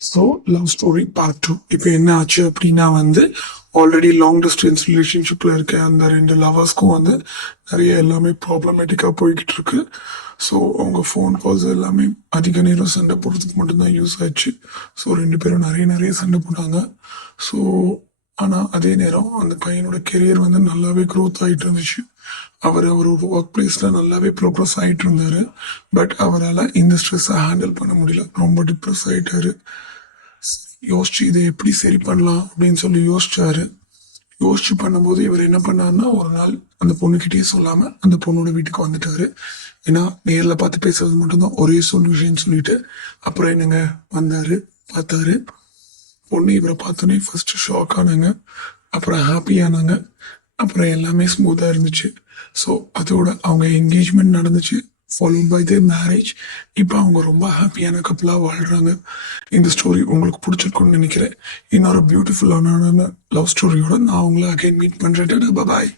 So love story part two. இப்போ என்ன ஆச்சு அப்படின்னா ஆல்ரெடி லாங் டிஸ்டன்ஸ் ரிலேஷன்ஷிப்பில் இருக்க அந்த ரெண்டு லவர்ஸ்க்கும் நிறைய எல்லாமே ப்ராப்ளமேட்டிக்காக போய்கிட்டு இருக்கு. ஸோ அவங்க ஃபோன் கால்ஸ் எல்லாமே அதிக நேரம் சண்டை போடுறதுக்கு மட்டும்தான் யூஸ் ஆச்சு. ஸோ ரெண்டு பேரும் நிறைய நிறைய சண்டை போட்டாங்க. ஸோ ஆனால் அதே நேரம் அந்த பையனோட கெரியர் நல்லாவே க்ரோத் ஆகிட்டு இருந்துச்சு. அவரோட ஒர்க் பிளேஸில் நல்லாவே ப்ரோக்ரஸ் ஆகிட்டு இருந்தார். பட் அவரால் இந்த ஸ்ட்ரெஸ்ஸை ஹேண்டில் பண்ண முடியல. ரொம்ப டிப்ரெஸ் ஆகிட்டாரு. யோசிச்சு இதை எப்படி சரி பண்ணலாம் அப்படின்னு சொல்லி யோசிச்சு பண்ணும்போது இவர் என்ன பண்ணாருன்னா, ஒரு நாள் அந்த பொண்ணுக்கிட்டே சொல்லாம அந்த பொண்ணோட வீட்டுக்கு வந்துட்டாரு. ஏன்னா நேர்ல பார்த்து பேசுறது மட்டும்தான் ஒரே சொல்யூஷன் சொல்லிட்டு அப்புறம் என்னங்க வந்தாரு, பார்த்தாரு. பொண்ணு இவரை பார்த்தோன்னே ஃபர்ஸ்ட் ஷாக் ஆனாங்க, அப்புறம் ஹாப்பி ஆனாங்க, அப்புறம் எல்லாமே ஸ்மூத்தா இருந்துச்சு. ஸோ அதோட அவங்க என்கேஜ்மெண்ட் நடந்துச்சு, ஃபாலோட் பை தி மேரேஜ். இப்போ அவங்க ரொம்ப ஹாப்பியான கப்பலாக வாழ்கிறாங்க. இந்த ஸ்டோரி உங்களுக்கு பிடிச்சிருக்குன்னு நினைக்கிறேன். இன்னொரு பியூட்டிஃபுல்லான லவ் ஸ்டோரியோட நான் உங்களை அகைன் மீட் பண்ணுறேன். பாய்.